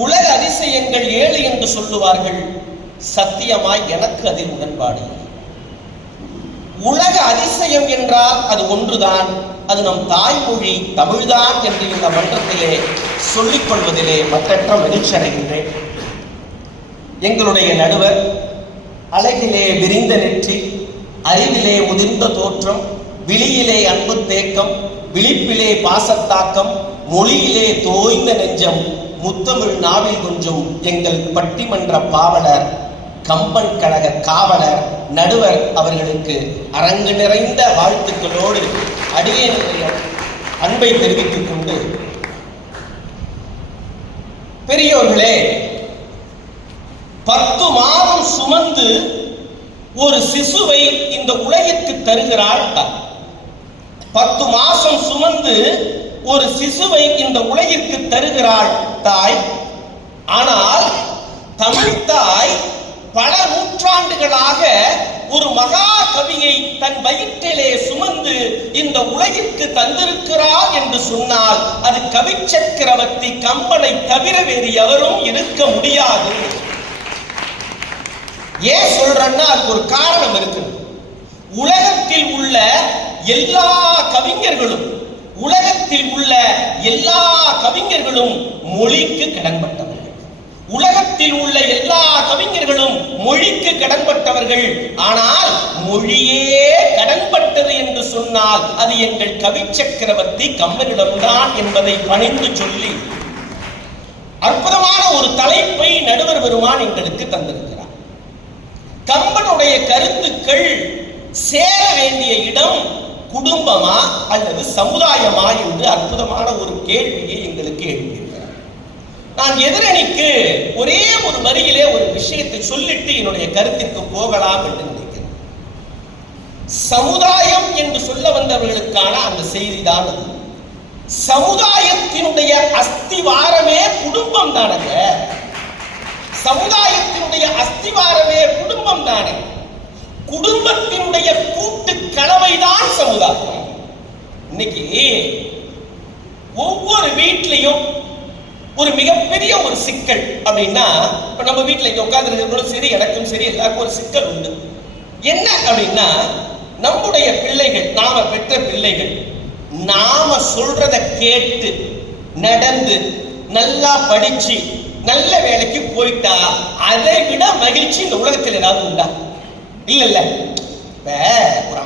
உலக அதிசயங்கள் 7 என்று சொல்லுவார்கள். சத்தியமாய் எனக்கு அதில் உடன்பாடு. உலக அதிசயம் என்றால் அது ஒன்றுதான், அது நம் தாய்மொழி தமிழ்தான் என்று இந்த மன்றத்திலே சொல்லிக் கொள்வதிலே மற்றற்ற மகிழ்ச்சி அடைகின்றேன். எங்களுடைய நடுவர் அழகிலே விரிந்த நெற்றி, அறிவிலே முதிர்ந்த தோற்றம், விழியிலே அன்பு தேக்கம், விழிப்பிலே பாசத்தாக்கம், மொழியிலே தோய்ந்த நெஞ்சம், முத்தமிழ் நாவில் கொஞ்சம் எங்கள் பட்டிமன்ற பாவலர், கம்பன் கழக காவலர் நடுவர் அவர்களுக்கு அரங்கு நிறைந்த வாழ்த்துக்களோடு அடியேனுடைய அன்பை தெரிவித்துக் கொண்டு, பெரியோர்களே, 10 மாதம் சுமந்து ஒரு சிசுவை இந்த உலகிற்கு தருகிறாள். 10 மாசம் சுமந்து ஒரு சிசுவை இந்த உலகிற்கு தருகிறாள் தாய். ஆனால் தமிழ் தாய் பல நூற்றாண்டுகளாக ஒரு மகா கவியை தன் வயிற்றிலே சுமந்து இந்த உலகிற்கு தந்திருக்கிறார் என்று சொன்னால் அது கவி சக்கரவர்த்தி கம்பனை தவிர வேறு எவரும் இருக்க முடியாது. ஏன் சொல்றேன்னா அதுக்கு ஒரு காரணம் இருக்கு. உலகத்தில் உள்ள எல்லா கவிஞர்களும் மொழிக்கு கடன்பட்டவர்கள். உலகத்தில் உள்ள எல்லா கவிஞர்களும் மொழிக்கு கடன்பட்டவர்கள். ஆனால் மொழியே கடன்பட்டது என்று சொன்னால் அது எங்கள் கவி சக்கரவர்த்தி கம்பனிடம்தான் என்பதை பணிந்து சொல்லி அற்புதமான ஒரு தலைப்பை நடுவர் பெருமான் எங்களுக்கு தந்திருக்கிறார். கம்பனுடைய கருத்துக்கள் சேர வேண்டிய இடம் குடும்பமா அல்லது சமுதாயமா என்று அற்புதமான ஒரு கேள்வியை எங்களுக்கு எழுப்பியிருக்கிறார். நான் எதிரணிக்கு ஒரே ஒரு வரியிலே ஒரு விஷயத்தை சொல்லிட்டு என்னுடைய கருத்திற்கு போகலாம் என்று நினைக்கிறேன். சமுதாயம் என்று சொல்ல வந்தவர்களுக்கான அந்த செய்திதான் அது. சமுதாயத்தினுடைய அஸ்திவாரமே குடும்பம் தானங்க. சமுதாயத்தினுடைய அஸ்திவாரமே குடும்பம் தானே. குடும்பத்தினுடைய கூட்டு கலவைதான் சமுதாயம். இன்னைக்கு ஒவ்வொரு வீட்லையும் ஒரு மிகப்பெரிய ஒரு சிக்கல் அப்படின்னா, இப்ப நம்ம வீட்டுல இங்க உட்கார்ந்து சரி, எனக்கும் சரி, எல்லாருக்கும் ஒரு சிக்கல் உண்டு. என்ன அப்படின்னா, நம்முடைய பிள்ளைகள், நாம பெற்ற பிள்ளைகள் நாம சொல்றத கேட்டு நடந்து நல்லா படிச்சு நல்ல வேலைக்கு போயிட்டா அதை விட மகிழ்ச்சி இந்த உலகத்தில் ஏதாவது உண்டா? இல்ல. இப்ப ஒரு